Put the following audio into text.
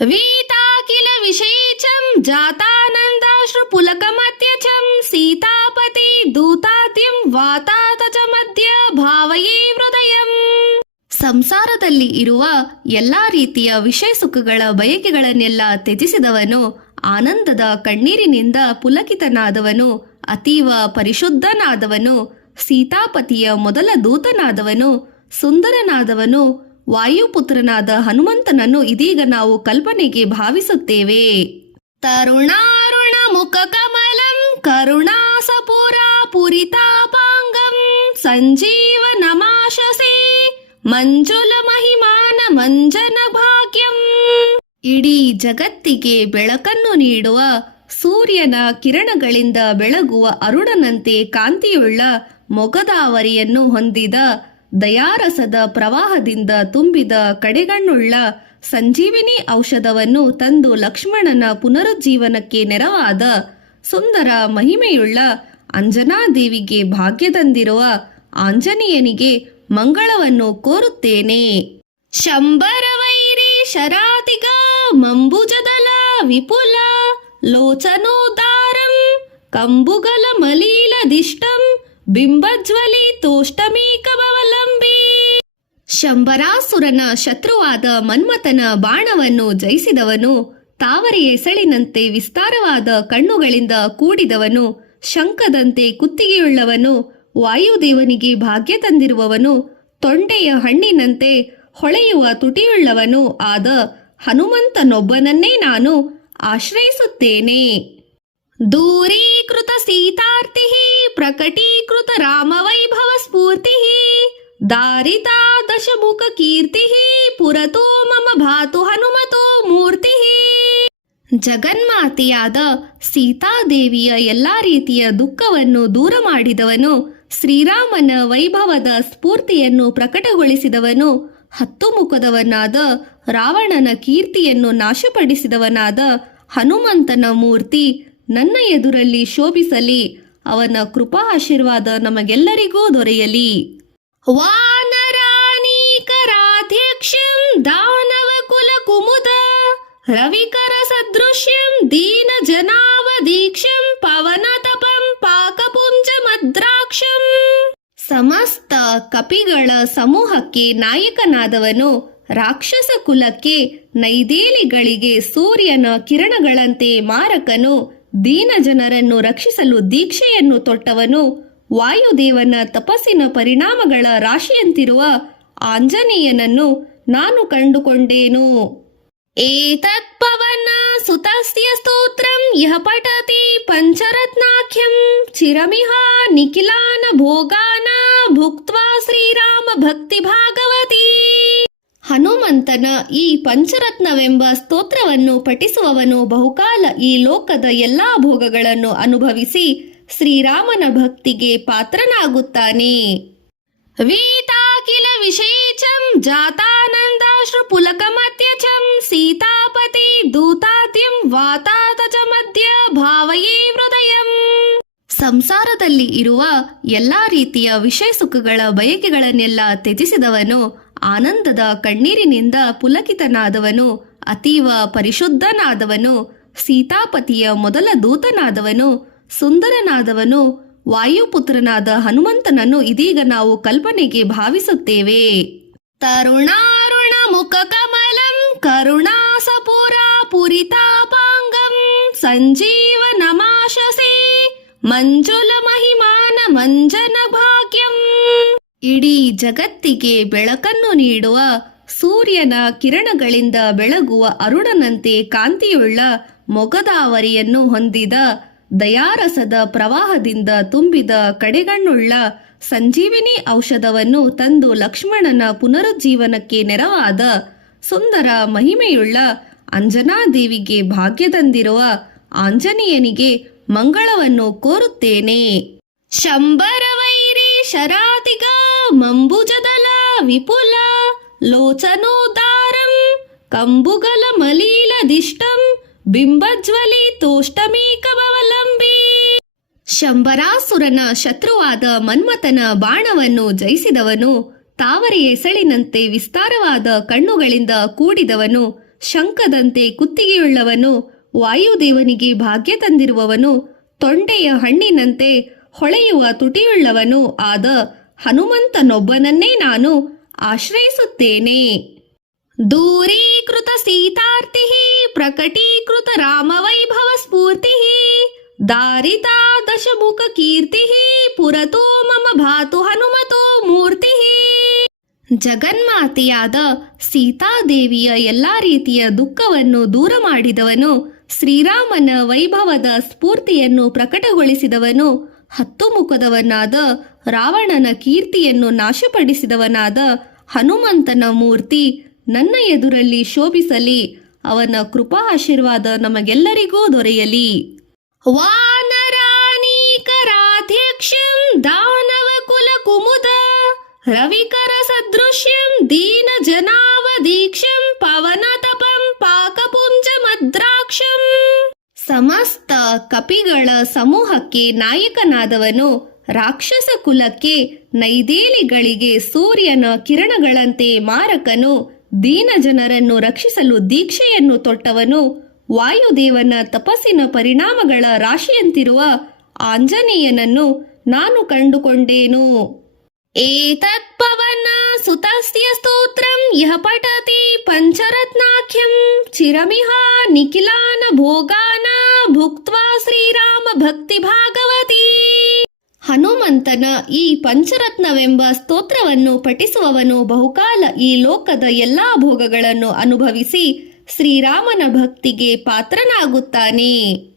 वीताकिल विषेचम जातानंदाश्रु पुलकमत्यचम सीतापति दूतातिम ವಾತಾತ ಚ ಮಧ್ಯ ಭಾವಯೇ ಹೃದಯಂ. ಸಂಸಾರದಲ್ಲಿ ಇರುವ ಎಲ್ಲಾ ರೀತಿಯ ವಿಷಯ ಸುಖಗಳ ಬಯಕೆಗಳನ್ನೆಲ್ಲ ತ್ಯಜಿಸಿದವನು, ಆನಂದದ ಕಣ್ಣೀರಿನಿಂದ ಪುಲಕಿತನಾದವನು, ಅತೀವ ಪರಿಶುದ್ಧನಾದವನು, ಸೀತಾಪತಿಯ ಮೊದಲ ದೂತನಾದವನು, ಸುಂದರನಾದವನು, ವಾಯುಪುತ್ರನಾದ ಹನುಮಂತನನ್ನು ಇದೀಗ ನಾವು ಕಲ್ಪನೆಗೆ ಭಾವಿಸುತ್ತೇವೆ. ತರುಣಾರುಣ ಮುಖ ಕಮಲಂ ಕರುಣಾಸಪುರ ಪುರಿತಾಪಾಂಗಂ ಸಂಜೀವ ನಮಾಶಸೆ ಮಂಜುಲ ಮಹಿಮಾನ ಮಂಜನ ಭಾಗ್ಯಂ. ಇಡೀ ಜಗತ್ತಿಗೆ ಬೆಳಕನ್ನು ನೀಡುವ ಸೂರ್ಯನ ಕಿರಣಗಳಿಂದ ಬೆಳಗುವ ಅರುಣನಂತೆ ಕಾಂತಿಯುಳ್ಳ ಮೊಗದಾವರಿಯನ್ನು ಹೊಂದಿದ, ದಯಾರಸದ ಪ್ರವಾಹದಿಂದ ತುಂಬಿದ ಕಡೆಗಣ್ಣುಳ್ಳ ಸಂಜೀವಿನಿ ಔಷಧವನ್ನು ತಂದು ಲಕ್ಷ್ಮಣನ ಪುನರುಜ್ಜೀವನಕ್ಕೆ ನೆರವಾದ ಸುಂದರ ಮಹಿಮೆಯುಳ್ಳ ಅಂಜನಾದೇವಿಗೆ ಭಾಗ್ಯ ತಂದಿರುವ ಆಂಜನೇಯನಿಗೆ ಮಂಗಳವನ್ನು ಕೋರುತ್ತೇನೆ. ಶಂಬರ ವೈರಿ ಶರಾತಿಗ ಮಂಬುಜದಲ ವಿಪುಲ ಲೋಚನೋದಾರಂ ಕಂಬುಗಲ ಮಲೀಲದಿಷ್ಟಂ ಬಿಂಬಜ್ವಲಿ ತೋಷ್ಟಮೀಕವಲಂಬಿ. ಶಂಬರಾಸುರನ ಶತ್ರುವಾದ ಮನ್ಮಥನ ಬಾಣವನ್ನು ಜಯಿಸಿದವನು, ತಾವರೆ ಎಸಳಿನಂತೆ ವಿಸ್ತಾರವಾದ ಕಣ್ಣುಗಳಿಂದ ಕೂಡಿದವನು, ಶಂಖದಂತೆ ಕುತ್ತಿಗೆಯುಳ್ಳವನು, ವಾಯುದೇವನಿಗೆ ಭಾಗ್ಯ ತಂದಿರುವವನು, ತೊಂಡೆಯ ಹಣ್ಣಿನಂತೆ ಹೊಳೆಯುವ ತುಟಿಯುಳ್ಳವನು ಆದ ಹನುಮಂತನೊಬ್ಬನನ್ನೇ ನಾನು ಆಶ್ರಯಿಸುತ್ತೇನೆ. ದೂರೀಕೃತ ಸೀತಾರ್ತಿ ಪ್ರಕಟೀಕೃತ ರಾಮವೈಭವ ಸ್ಫೂರ್ತಿ ದಾರಿತಾ ದಶಮುಖ ಕೀರ್ತಿ ಪುರತೋ ಮಮ ಭಾತು ಹನುಮತೋ ಮೂರ್ತಿ. ಜಗನ್ಮಾತೆಯಾದ ಸೀತಾದೇವಿಯ ಎಲ್ಲಾ ರೀತಿಯ ದುಃಖವನ್ನು ದೂರ ಮಾಡಿದವನು, ಶ್ರೀರಾಮನ ವೈಭವದ ಸ್ಫೂರ್ತಿಯನ್ನು ಪ್ರಕಟಗೊಳಿಸಿದವನು, ಹತ್ತು ಮುಖದವನಾದ ರಾವಣನ ಕೀರ್ತಿಯನ್ನು ನಾಶಪಡಿಸಿದವನಾದ ಹನುಮಂತನ ಮೂರ್ತಿ ನನ್ನ ಎದುರಲ್ಲಿ ಶೋಭಿಸಲಿ. ಅವನ ಕೃಪಾ ಆಶೀರ್ವಾದ ನಮಗೆಲ್ಲರಿಗೂ ದೊರೆಯಲಿ. ವಾನರಾನೀಕರಾಧ್ಯಕ್ಷಂ ದಾನವ ಕುಲ ಕುಮುದ ರವಿಕರ ಸದೃಶ್ಯಂ ದೀನ ಜನಾವದೀಕ್ಷಂ ಪವನ ತಪಂ ಪಾಕಪುಂಜ ಮದ್ರಾಕ್ಷಂ. ಸಮಸ್ತ ಕಪಿಗಳ ಸಮೂಹಕ್ಕೆ ನಾಯಕನಾದವನು, ರಾಕ್ಷಸ ಕುಲಕ್ಕೆ ನೈದೇಲಿಗಳಿಗೆ ಸೂರ್ಯನ ಕಿರಣಗಳಂತೆ ಮಾರಕನು, ದೀನ ಜನರನ್ನು ರಕ್ಷಿಸಲು ದೀಕ್ಷೆಯನ್ನು ತೊಟ್ಟವನು, ವಾಯುದೇವನ ತಪಸ್ಸಿನ ಪರಿಣಾಮಗಳ ರಾಶಿಯಂತಿರುವ ಆಂಜನೇಯನನ್ನು ನಾನು ಕಂಡುಕೊಂಡೇನು. ಏತತ್ ಪವನ ಸುತಸ್ಯ ಸ್ತೋತ್ರಂ ಯಃ ಪಠತಿ ಪಂಚರತ್ನಾಖ್ಯಂ ಚಿರಮಿಹ ನಿಖಿಲಾನ ಭೋಗಾನ ಭುಕ್ತ್ವಾ ಶ್ರೀರಾಮ ಭಕ್ತಿ ಭಾಗವತಿ. ಹನುಮಂತನ ಈ ಪಂಚರತ್ನವೆಂಬ ಸ್ತೋತ್ರವನ್ನು ಪಠಿಸುವವನು ಬಹುಕಾಲ ಈ ಲೋಕದ ಎಲ್ಲಾ ಭೋಗಗಳನ್ನು ಅನುಭವಿಸಿ ಶ್ರೀರಾಮನ ಭಕ್ತಿಗೆ ಪಾತ್ರನಾಗುತ್ತಾನೆ. ವೀತಾಕಿಲ ವಿಷೇಚಂ ಜಾತಾನಂದಾಶ್ರು ಪುಲಕಮತ್ಯಚಂ ಸೀತಾಪತಿ ದೂತಾತಿಂ ವಾತಾತ ಚ ಮಧ್ಯ ಭಾವಯೇ ಹೃದಯಂ. ಸಂಸಾರದಲ್ಲಿ ಇರುವ ಎಲ್ಲಾ ರೀತಿಯ ವಿಷಯ ಸುಖಗಳ ಬಯಕೆಗಳನ್ನೆಲ್ಲ ತ್ಯಜಿಸಿದವನು, ಆನಂದದ ಕಣ್ಣೀರಿನಿಂದ ಪುಲಕಿತನಾದವನು, ಅತೀವ ಪರಿಶುದ್ಧನಾದವನು, ಸೀತಾಪತಿಯ ಮೊದಲ ದೂತನಾದವನು, ಸುಂದರನಾದವನು, ವಾಯುಪುತ್ರನಾದ ಹನುಮಂತನನ್ನು ಇದೀಗ ನಾವು ಕಲ್ಪನೆಗೆ ಭಾವಿಸುತ್ತೇವೆ. ತರುಣಾರುಣ ಮುಖ ಕಮಲಂ ಕರುಣಾಸಪುರ ಪುರಿತಾಪಾಂಗಂ ಸಂಜೀವ ನಮಾಶಸೆ ಮಂಜುಲ ಮಹಿಮಾನ ಮಂಜನ ಭಾಗ್ಯಂ. ಇಡೀ ಜಗತ್ತಿಗೆ ಬೆಳಕನ್ನು ನೀಡುವ ಸೂರ್ಯನ ಕಿರಣಗಳಿಂದ ಬೆಳಗುವ ಅರುಣನಂತೆ ಕಾಂತಿಯುಳ್ಳ ಮೊಗದಾವರಿಯನ್ನು ಹೊಂದಿದ, ದಯಾರಸದ ಪ್ರವಾಹದಿಂದ ತುಂಬಿದ ಕಡೆಗಣ್ಣುಳ್ಳ ಸಂಜೀವಿನಿ ಔಷಧವನ್ನು ತಂದು ಲಕ್ಷ್ಮಣನ ಪುನರುಜ್ಜೀವನಕ್ಕೆ ನೆರವಾದ ಸುಂದರ ಮಹಿಮೆಯುಳ್ಳ ಅಂಜನಾದೇವಿಗೆ ಭಾಗ್ಯ ತಂದಿರುವ ಆಂಜನೇಯನಿಗೆ ಮಂಗಳವನ್ನು ಕೋರುತ್ತೇನೆ. ಶಂಬರ ವೈರಿ ಶರಾತಿಗ ಮಂಬುಜದಲ ವಿಪುಲ ಲೋಚನೋದಾರಂ ಕಂಬುಗಲ ಮಲೀಲದಿಷ್ಟಂ ಬಿಂಬಜ್ವಲಿ ತೋಷ್ಟಮೀಕವಲಂಬಿ. ಶಂಬರಾಸುರನ ಶತ್ರುವಾದ ಮನ್ಮಥನ ಬಾಣವನ್ನು ಜಯಿಸಿದವನು, ತಾವರೆ ಎಸಳಿನಂತೆ ವಿಸ್ತಾರವಾದ ಕಣ್ಣುಗಳಿಂದ ಕೂಡಿದವನು, ಶಂಖದಂತೆ ಕುತ್ತಿಗೆಯುಳ್ಳವನು, ವಾಯುದೇವನಿಗೆ ಭಾಗ್ಯ ತಂದಿರುವವನು, ತೊಂಡೆಯ ಹಣ್ಣಿನಂತೆ ಹೊಳೆಯುವ ತುಟಿಯುಳ್ಳವನು ಆದ ಹನುಮಂತನೊಬ್ಬನನ್ನೇ ನಾನು ಆಶ್ರಯಿಸುತ್ತೇನೆ. ದೂರೀಕೃತ ಸೀತಾರ್ತಿ ಪ್ರಕಟೀಕೃತ ರಾಮವೈಭವ ಸ್ಫೂರ್ತಿ ದಾರಿತಾ ದಶಮುಖ ಕೀರ್ತಿ ಪುರತೋ ಮಮ ಭಾತು ಹನುಮತೋ ಮೂರ್ತಿ. ಜಗನ್ಮಾತೆಯಾದ ಸೀತಾದೇವಿಯ ಎಲ್ಲಾ ರೀತಿಯ ದುಃಖವನ್ನು ದೂರ ಮಾಡಿದವನು, ಶ್ರೀರಾಮನ ವೈಭವದ ಸ್ಫೂರ್ತಿಯನ್ನು ಪ್ರಕಟಗೊಳಿಸಿದವನು, ಹತ್ತು ಮುಖದವನಾದ ರಾವಣನ ಕೀರ್ತಿಯನ್ನು ನಾಶಪಡಿಸಿದವನಾದ ಹನುಮಂತನ ಮೂರ್ತಿ ನನ್ನ ಎದುರಲ್ಲಿ ಶೋಭಿಸಲಿ. ಅವನ ಕೃಪಾ ಆಶೀರ್ವಾದ ನಮಗೆಲ್ಲರಿಗೂ ದೊರೆಯಲಿ. ವಾನರಾನೀಕರಾಧ್ಯಕ್ಷಂ ದಾನವ ಕುಲ ಕುಮುದ ರವಿಕರ ಸದೃಶ್ಯಂ ದೀನ ಜನಾವದೀಕ್ಷಂ ಪವನ ತಪಂ ಪಾಕಪುಂಜ ಮದ್ರಾಕ್ಷಂ. ಸಮಸ್ತ ಕಪಿಗಳ ಸಮೂಹಕ್ಕೆ ನಾಯಕನಾದವನು, ರಾಕ್ಷಸ ಕುಲಕ್ಕೆ ನೈದೇಲಿಗಳಿಗೆ ಸೂರ್ಯನ ಕಿರಣಗಳಂತೆ ಮಾರಕನು, ದೀನ ಜನರನ್ನು ರಕ್ಷಿಸಲು ದೀಕ್ಷೆಯನ್ನು ತೊಟ್ಟವನು, ವಾಯುದೇವನ ತಪಸ್ಸಿನ ಪರಿಣಾಮಗಳ ರಾಶಿಯಂತಿರುವ ಆಂಜನೇಯನನ್ನು ನಾನು ಕಂಡುಕೊಂಡೇನು. ಏತತ್ ಪವನ ಸುತಸ್ಯ ಸ್ತೋತ್ರಂ ಯಃ ಪಠತಿ ಪಂಚರತ್ನಾಖ್ಯಂ ಚಿರಮಿಹ ನಿಖಿಲಾನ ಭೋಗಾನ ಭುಕ್ತ್ವಾ ಶ್ರೀರಾಮ ಭಕ್ತಿ ಭಾಗವತಿ. ಹನುಮಂತನ ಈ ಪಂಚರತ್ನವೆಂಬ ಸ್ತೋತ್ರವನ್ನು ಪಠಿಸುವವನು ಬಹುಕಾಲ ಈ ಲೋಕದ ಎಲ್ಲಾ ಭೋಗಗಳನ್ನು ಅನುಭವಿಸಿ ಶ್ರೀರಾಮನ ಭಕ್ತಿಗೆ ಪಾತ್ರನಾಗುತ್ತಾನೆ.